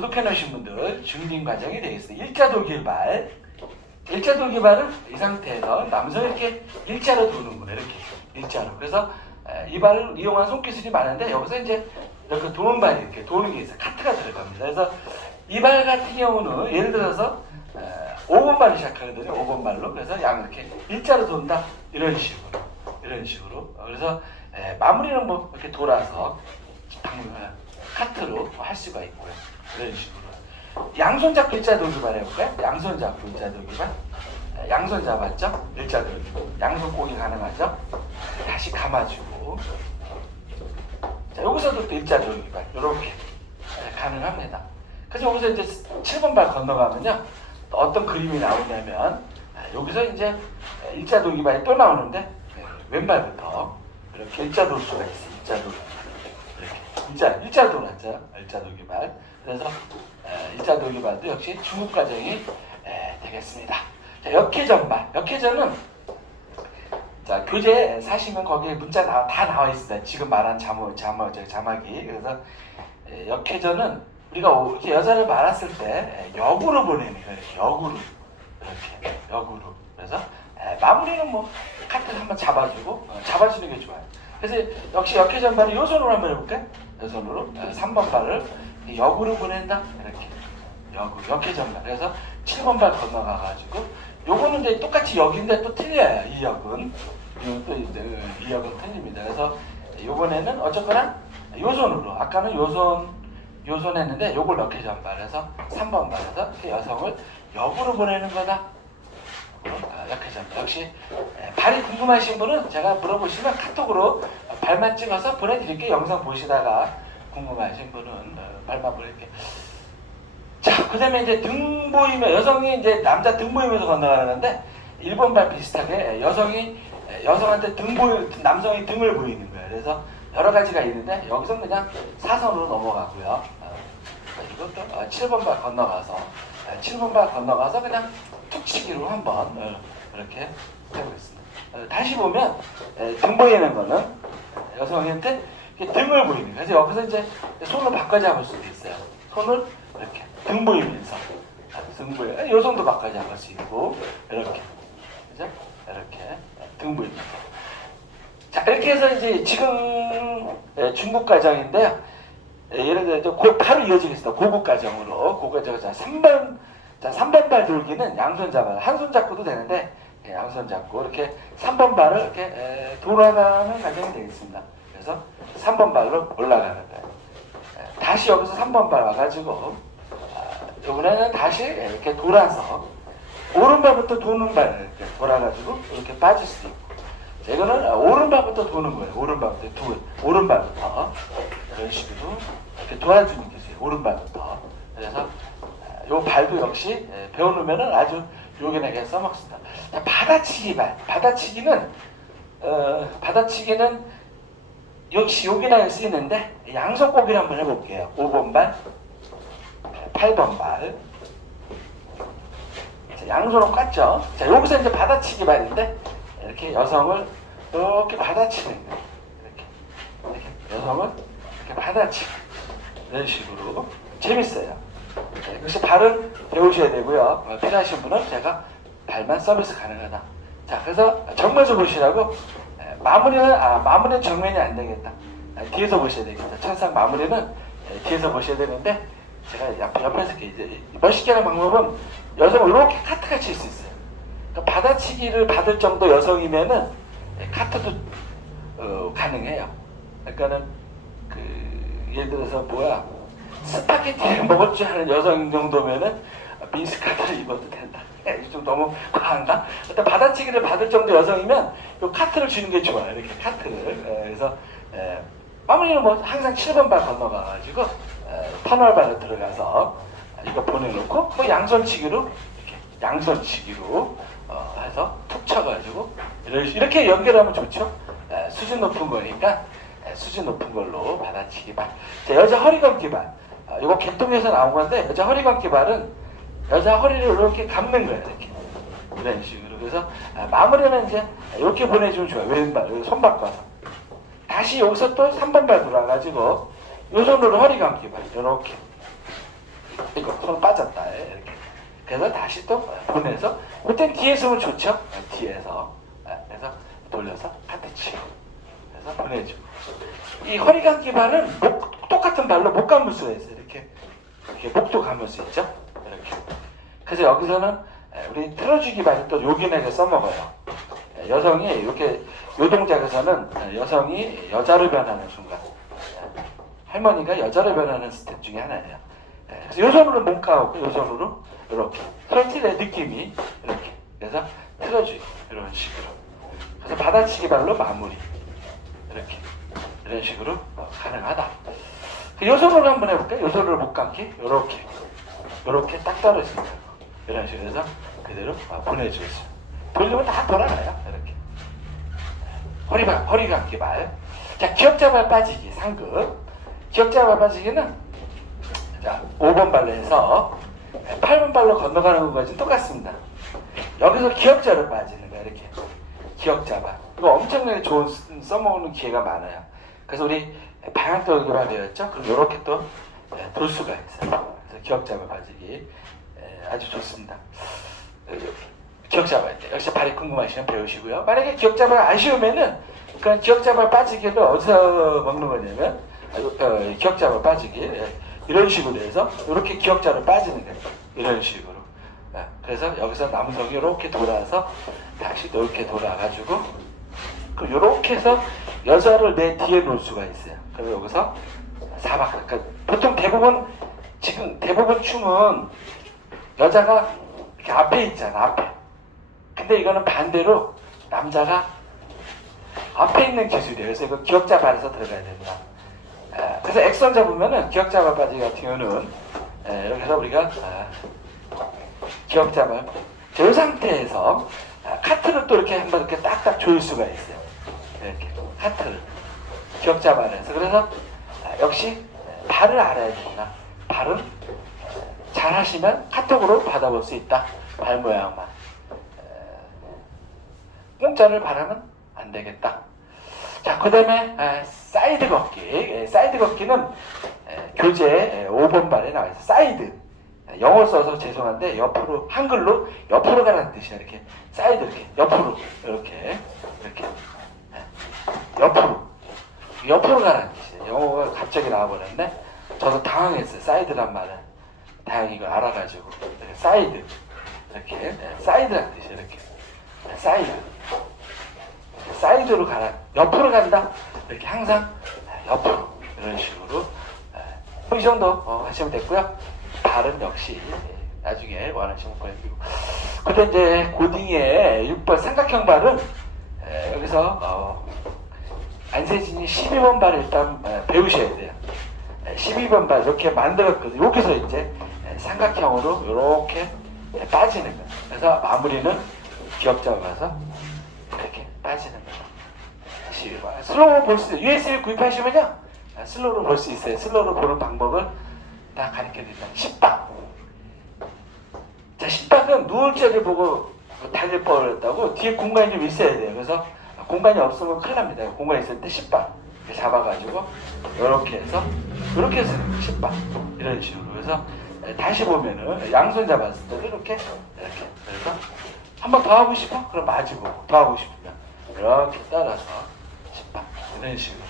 구독해 놓으신 분들 준비 과정이 되겠습니다. 일자 돌기발. 일자 돌기발은 이 상태에서 남성 이렇게 일자로 도는 거예요. 이렇게 일자로. 그래서 에, 이 발을 이용한 손기술이 많은데 여기서 이제 이렇게 도는 발이 이렇게 도는 게 있어요. 카트가 들어갑니다. 그래서 이 발 같은 경우는 예를 들어서 에, 5번 발로 시작하거든요. 5번 발로. 그래서 양 이렇게 일자로 돈다. 이런 식으로. 이런 식으로. 어, 그래서 에, 마무리는 뭐 이렇게 돌아서 방, 어, 카트로 할 수가 있고요. 이런 식으로. 양손 잡고 일자 돌기발 해볼까요? 양손 잡고 일자 돌기발. 에, 양손 잡았죠? 일자 돌기발. 양손 꼬기 가능하죠? 다시 감아주고. 자, 여기서도 또 일자 돌기발. 이렇게 가능합니다. 그래서 여기서 이제 7번 발 건너가면요. 또 어떤 그림이 나오냐면 아, 여기서 이제 일자 돌기 발이 또 나오는데 네, 왼발부터 이렇게 일자 돌 수가 있어요. 일자 돌. 이렇게 일자 일자 돌았죠. 일자 돌 기발. 그래서 에, 일자 돌기발도 역시 중국 과정이 에, 되겠습니다. 자, 역회전발. 역회전은 자 교재 사시면 거기에 문자 나, 다 나와 있습니다. 지금 말한 자모 자모 저 자막이 그래서 에, 역회전은 우리가 오- 이렇게 여자를 말았을 때 에, 역으로 보내는 거예요. 역으로 이렇게 역으로 그래서 에, 마무리는 뭐 카트를 한번 잡아주고 어, 잡아주는 게 좋아요. 그래서 역시 역회전 발을 요 손으로 한번 해볼까요? 요 손으로 어, 3번 발을 역으로 보낸다 이렇게 역으로 역회전 발 그래서 7번 발 건너가 가지고 요거는 이제 똑같이 역인데 또 틀려요 이 역은 이건 또 이제 어, 이 역은 틀립니다. 그래서 요번에는 어쨌거나 요 손으로 아까는 요손 요손 했는데 요걸 역회전 발해서 3번 발에서 그 여성을 역으로 보내는 거다. 아, 약하죠. 역시 에, 발이 궁금하신 분은 제가 물어보시면 카톡으로 발만 찍어서 보내드릴게요. 영상 보시다가 궁금하신 분은 어, 발만 보낼게요. 자, 그 다음에 이제 등 보이면 여성이 이제 남자 등 보이면서 건너가는데 1번 발 비슷하게 에, 여성이 에, 여성한테 등 보이 남성이 등을 보이는 거예요. 그래서 여러 가지가 있는데 여기서 그냥 사선으로 넘어가고요. 또 어, 7번 발 건너가서 어, 7번 발 건너가서 그냥 툭 치기로 한번 어, 이렇게 해보겠습니다. 어, 다시 보면 에, 등 보이는 거는 여성한테 이렇게 등을 거예요. 그래서 여기서 이제 손을 바꿔 잡을 수도 있어요. 손을 이렇게 등 보이면서 아, 등 보여. 요 정도 바꿔 잡을 수 있고 이렇게 그죠? 이렇게 어, 등 보이면서. 자 이렇게 해서 이제 지금 에, 중국 과정인데요. 에, 예를 들어 이제 고, 바로 이어지겠습니다. 고급 과정으로 고급 과정 자 3번 자 3번 발 돌기는 양손 잡아요. 한 손 잡고도 되는데 예, 양손 잡고 이렇게 3번 발을 이렇게 에, 돌아가는 과정이 되겠습니다. 그래서 3번 발로 올라가는 거예요. 에, 다시 여기서 3번 발 와가지고 아, 이번에는 다시 이렇게 돌아서 오른발부터 도는 발 이렇게 돌아가지고 이렇게 빠질 수 있고 자, 이거는 오른발부터 도는 거예요. 오른발부터 두 오른발부터 이런 식으로 이렇게 도와주는 기술이에요. 오른발부터 그래서 아, 요 발도 역시 예, 배워놓으면은 아주 요긴하게 써먹습니다. 자, 받아치기 발. 받아치기는 어, 받아치기는 역시 요긴하게 쓰이는데 양손 꼬기를 한번 해볼게요. 5번 발, 8번 발. 자, 양손을 깠죠. 자, 여기서 이제 받아치기 발인데 이렇게 여성을 이렇게 받아치는 거예요. 이렇게, 이렇게 여성을 이렇게 받아치고 이런 식으로 재밌어요. 자, 역시 발은 배우셔야 되고요. 어, 필요하신 분은 제가 발만 서비스 가능하다. 자, 그래서 정면에서 보시라고 에, 마무리는 아 마무리는 정면이 안 되겠다. 아, 뒤에서 보셔야 되겠다. 천상 마무리는 에, 뒤에서 보셔야 되는데 제가 옆, 옆에서 이제 멋있게 하는 방법은 여성을 이렇게 카트가 칠 수 있어요. 그러니까 받아치기를 받을 정도 여성이면은 에, 카트도 어, 가능해요. 그러니까는 그 예를 들어서 뭐야 스파게티를 줄 아는 여성 정도면은 민스카트를 입어도 된다. 에, 좀 너무 과한가? 일단 받아치기를 받을 정도 여성이면 요 카트를 주는 게 좋아요. 이렇게 카트를. 에, 그래서 에, 마무리는 뭐 항상 7번 발 건너가가지고 에, 터널 발로 들어가서 이거 보내놓고 뭐 양손치기로 이렇게 양손치기로 어, 해서 툭 쳐가지고 이렇게- 연결하면 좋죠. 에, 수준 높은 거니까 에, 수준 높은 걸로 받아치기 발. 자, 여자 허리 감기 발. 아, 이거 개통에서 나온 건데 여자 허리 감기 발은 여자 허리를 이렇게 감는 거예요. 이렇게 이런 식으로. 그래서 아, 마무리는 이제 이렇게 보내주면 좋아요. 왼발, 여기 손 바꿔서. 다시 여기서 또 3번 발 돌아가지고 요 손으로 허리 감기 발. 이렇게. 이거 손 빠졌다 이렇게 그래서 다시 또 보내서 그땐 뒤에서 하면 좋죠 뒤에서 아, 그래서 돌려서 카트 치고 그래서 보내주고 이 허리 감기 발은 목, 똑같은 발로 목 감을 수가 있어요. 이렇게 이렇게 목도 감을 수 있죠? 이렇게. 그래서 여기서는 에, 우리 틀어주기 발을 또 요긴하게 써먹어요. 에, 여성이 이렇게 요 동작에서는 에, 여성이 여자로 변하는 순간. 에, 할머니가 여자로 변하는 스텝 중에 하나예요. 예, 그래서 요 손으로 몸가고 요 손으로 이렇게. 설틀의 느낌이 이렇게. 그래서 틀어주기. 이런 식으로. 그래서 받아치기 발로 마무리. 이렇게. 이런 식으로 어, 가능하다. 그 요 손으로 한번 해볼까요? 요 손으로 못 감기 이렇게 이렇게 딱 떨어진다 이런 식으로 해서 그대로 어, 보내주고 있어요 돌리면 다 돌아가요 이렇게 허리 발 허리 감기 발자 기억자 발 빠지기 상급 기억자 발 빠지기는 자, 5번 발로 해서 8번 발로 건너가는 것까지 똑같습니다. 여기서 기억자로 빠지는 거야, 이렇게. 기억자 발. 이거 엄청나게 좋은 쓰- 써먹는 기회가 많아요. 그래서 우리 방향돌기 발이었죠? 그럼 이렇게 또 예, 돌 수가 있어요. 그래서 기억자발 빠지기 예, 아주 좋습니다. 어, 기억자발 역시 발이 궁금하시면 배우시고요. 만약에 기억자발 아쉬우면은 그런 기억자발 빠지기를 어디서 먹는 거냐면 어, 어, 기억자발 빠지기 예, 이런 식으로 해서 이렇게 기억자로 빠지는 거예요. 이런 식으로. 예, 그래서 여기서 남성이 이렇게 돌아서 다시 이렇게 돌아가지고 그 이렇게 해서 여자를 내 뒤에 놓을 수가 있어요. 그래서 여기서 사박. 그러니까 보통 대부분 지금 대부분 춤은 여자가 이렇게 앞에 있잖아 앞에. 근데 이거는 반대로 남자가 앞에 있는 기술이에요. 그래서 이거 기억자 발에서 들어가야 됩니다. 에, 그래서 액선 잡으면은 기억자 발 빠지기 같은 경우는 에, 이렇게 해서 우리가 아, 기억자 발. 자, 이 상태에서 아, 카트를 또 이렇게 한번 이렇게 딱딱 조일 수가 있어요. 카트를 기억자 발에서 그래서 아, 역시 발을 알아야 된다. 발은 잘 하시면 카톡으로 받아볼 수 있다. 발 모양만. 공짜를 바라면 안 되겠다. 자, 그 다음에 사이드 걷기. 예, 사이드 걷기는 에, 교재 에, 5번 발에 나와 있어요. 사이드. 에, 영어 써서 죄송한데 옆으로 한글로 옆으로 가라는 뜻이야. 이렇게 사이드 이렇게 옆으로 이렇게 이렇게 에, 옆으로. 옆으로 가라는 뜻이에요. 영어가 갑자기 나와버렸네. 저도 당황했어요. 사이드란 말은. 다행히 이걸 알아가지고. 이렇게 사이드. 이렇게. 에, 사이드란 뜻이에요. 이렇게. 에, 사이드. 사이드로 가라. 옆으로 간다. 이렇게 항상. 옆으로. 이런 식으로. 예, 이 정도 어, 하시면 됐고요. 발은 역시 예, 나중에 원하시면 보여드리고. 근데 이제 고딩의 6번 삼각형 발은 예, 여기서 어, 안세진이 12번 발을 일단 예, 배우셔야 돼요 예, 12번 발 이렇게 만들었거든요 여기서 이제 예, 삼각형으로 이렇게 예, 빠지는 거예요 그래서 마무리는 기억 잡아서 이렇게 빠지는 거죠. 시바. 슬로우 볼 수, USB 구입하시면요. 아, 슬로우로 볼 수 있어요. 슬로우로 보는 방법을 다 가르쳐 드립니다. 10박. 자, 10박은 누울 자리 보고 달릴 뻔 했다고 뒤에 공간이 좀 있어야 돼요. 그래서 공간이 없으면 큰일 납니다. 공간이 있을 때 10박. 이렇게 잡아가지고, 이렇게 해서, 이렇게 해서 10박. 이런 식으로. 그래서 다시 보면은 양손 잡았을 때도 이렇게, 이렇게. 그래서 한번 더 하고 싶어? 그럼 마주보고 더 하고 싶으면 이렇게 따라서 10방 이런 식으로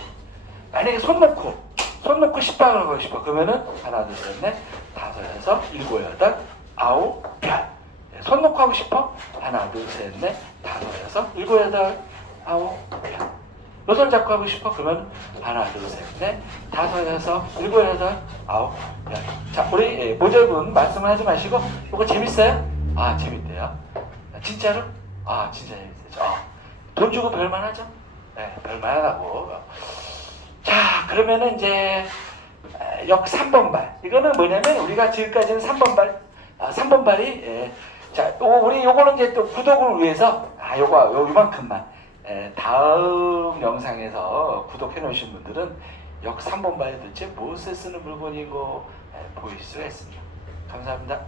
만약에 손 놓고 손 놓고 10방을 하고 싶어 그러면은 하나 둘 셋 넷 다섯 여섯 일곱 여덟 아홉 별손 놓고 하고 싶어? 하나 둘 셋 넷 다섯 여섯 일곱 여덟 아홉 별요손 잡고 하고 싶어? 그러면 하나 둘 셋 넷 다섯 여섯 일곱 여덟 아홉 별자 우리 예, 모델분 말씀을 하지 마시고 이거 재밌어요? 아 재밌대요 진짜로? 아 진짜 재밌어요. 아, 돈 주고 별만 하죠? 네, 별만 하고. 자, 그러면은 이제 에, 역 3번 발. 이거는 뭐냐면 우리가 지금까지는 3번 발, 아, 3번 발이 예, 자, 요, 우리 요거는 이제 또 구독을 위해서 아, 요거 요 요만큼만. 에, 다음 영상에서 구독해 놓으신 분들은 역 3번 발이 도대체 무엇에 쓰는 물건이고 에, 보일 수가 있습니다. 감사합니다.